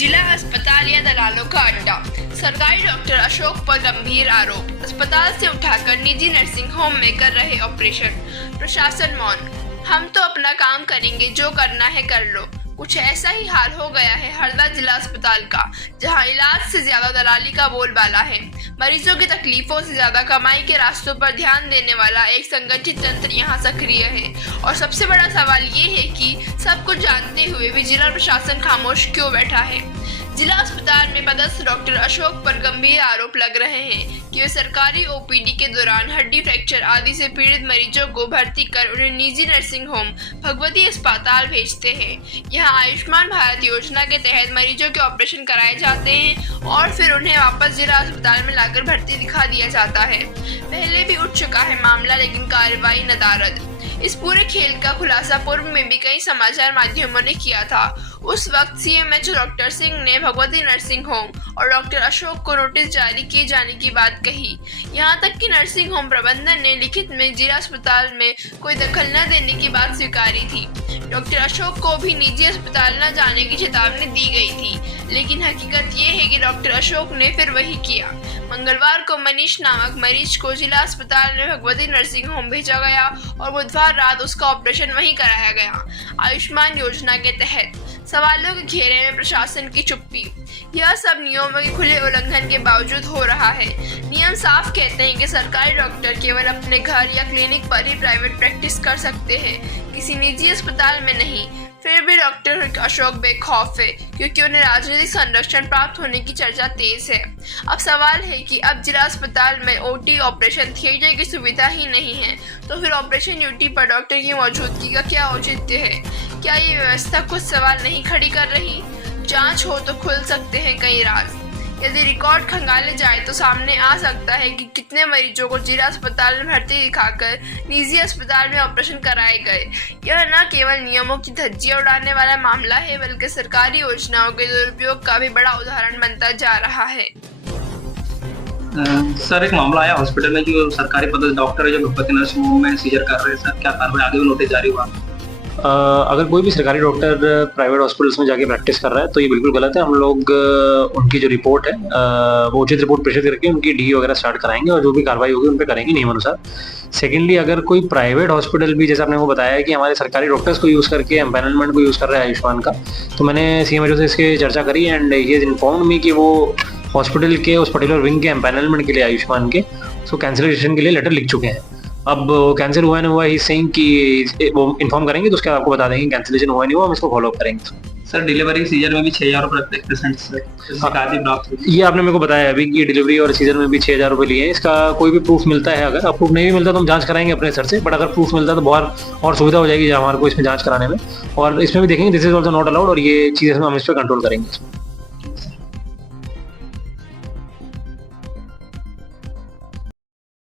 जिला अस्पताल या दलालों का अड्डा। सरकारी डॉक्टर अशोक पर गंभीर आरोप। अस्पताल से उठाकर निजी नर्सिंग होम में कर रहे ऑपरेशन। प्रशासन मौन। हम तो अपना काम करेंगे, जो करना है कर लो। कुछ ऐसा ही हाल हो गया है हरदा जिला अस्पताल का, जहां इलाज से ज्यादा दलाली का बोलबाला है। मरीजों की तकलीफों से ज्यादा कमाई के रास्तों पर ध्यान देने वाला एक संगठित तंत्र यहां सक्रिय है। और सबसे बड़ा सवाल ये है कि सब कुछ जानते हुए भी जिला प्रशासन खामोश क्यों बैठा है। जिला अस्पताल में पदस्थ डॉक्टर अशोक पर गंभीर आरोप लग रहे हैं कि वे सरकारी ओपीडी के दौरान हड्डी फ्रैक्चर आदि से पीड़ित मरीजों को भर्ती कर उन्हें निजी नर्सिंग होम भगवती अस्पताल भेजते हैं। यहां आयुष्मान भारत योजना के तहत मरीजों के ऑपरेशन कराए जाते हैं और फिर उन्हें वापस जिला अस्पताल में लाकर भर्ती दिखा दिया जाता है। पहले भी उठ चुका है मामला, लेकिन कार्रवाई नदारद। इस पूरे खेल का खुलासा पूर्व में भी कई समाचार माध्यमों ने किया था। उस वक्त सीएमएचओ डॉक्टर सिंह ने भगवती नर्सिंग होम और डॉक्टर अशोक को नोटिस जारी किए जाने की बात कही। यहां तक कि नर्सिंग होम प्रबंधन ने लिखित में जिला अस्पताल में कोई दखल न देने की बात स्वीकारी थी। डॉक्टर अशोक को भी निजी अस्पताल न जाने की चेतावनी दी गई थी, लेकिन हकीकत ये है कि डॉक्टर अशोक ने फिर वही किया। मंगलवार को मनीष नामक मरीज को जिला अस्पताल में भगवती नर्सिंग होम भेजा गया और बुधवार रात उसका ऑपरेशन वहीं कराया गया, आयुष्मान योजना के तहत। सवालों के घेरे में प्रशासन की चुप्पी। यह सब नियमों के खुले उल्लंघन के बावजूद हो रहा है। नियम साफ कहते हैं कि सरकारी डॉक्टर केवल अपने घर या क्लिनिक पर ही प्राइवेट प्रैक्टिस कर सकते हैं, किसी निजी अस्पताल में नहीं। फिर भी डॉक्टर अशोक बेखौफ है, क्योंकि उन्हें राजनीतिक संरक्षण प्राप्त होने की चर्चा तेज है। अब सवाल है कि अब जिला अस्पताल में ओटी ऑपरेशन थिएटर की सुविधा ही नहीं है, तो फिर ऑपरेशन ड्यूटी पर डॉक्टर की मौजूदगी का क्या औचित्य है। क्या ये व्यवस्था कुछ सवाल नहीं खड़ी कर रही? जांच हो तो खुल सकते हैं कई राज। यदि रिकॉर्ड खंगाले जाए तो सामने आ सकता है कि कितने मरीजों को जिला अस्पताल में भर्ती दिखाकर निजी अस्पताल में ऑपरेशन कराए गए। यह न केवल नियमों की धज्जियां उड़ाने वाला मामला है, बल्कि सरकारी योजनाओं के दुरुपयोग का भी बड़ा उदाहरण बनता जा रहा है। सर, एक मामला आया हॉस्पिटल में जो सरकारी पदस्थ डॉक्टर है जो भगवती नर्सिंग होम में सीजर कर रहे हैं। सर, क्या कार्रवाई आगे नोटिस जारी हुआ? अगर कोई भी सरकारी डॉक्टर प्राइवेट हॉस्पिटल्स में जाके प्रैक्टिस कर रहा है तो ये बिल्कुल गलत है। हम लोग उनकी जो रिपोर्ट है वो उचित रिपोर्ट प्रेषित करके उनकी डी वगैरह स्टार्ट कराएंगे और जो भी कार्रवाई होगी उन पर करेंगे नियमानुसार। सेकेंडली, अगर कोई प्राइवेट हॉस्पिटल भी, जैसे आपने वो बताया है कि हमारे सरकारी डॉक्टर्स को यूज़ करके एम्पैनलमेंट को यूज़ कर रहा है आयुष्मान का, तो मैंने सीएमएचओ से इसकी चर्चा करी एंड ही इज इन्फॉर्म्ड मी कि वो हॉस्पिटल के उस पर्टिकुलर विंग के एम्पैनलमेंट के लिए आयुष्मान के उसको कैंसिलेशन के लिए लेटर लिख चुके हैं। अब कैंसिल हुआ नहीं हुआ ही सेइंग कि वो इन्फॉर्म करेंगे, तो उसके बाद आपको बता देंगे कैंसिलेशन हुआ नहीं हुआ, हम इसको फॉलो अप करेंगे। सर, डिलीवरी सीजर में भी 6,000 रुपये पेशेंट से प्राप्त हुई। ये आपने मेरे को बताया अभी कि डिलीवरी और सीजर में भी 6,000 रुपये लिए हैं। इसका कोई भी प्रूफ मिलता है, अगर प्रूफ नहीं भी मिलता तो हम जांच कराएंगे अपने सर से, बट अगर प्रूफ मिलता है तो बहुत और सुविधा हो जाएगी हमारे को इसमें जांच कराने में, और इसमें भी देखेंगे this is also not allowed, और ये चीज़ें हम इस पर कंट्रोल करेंगे।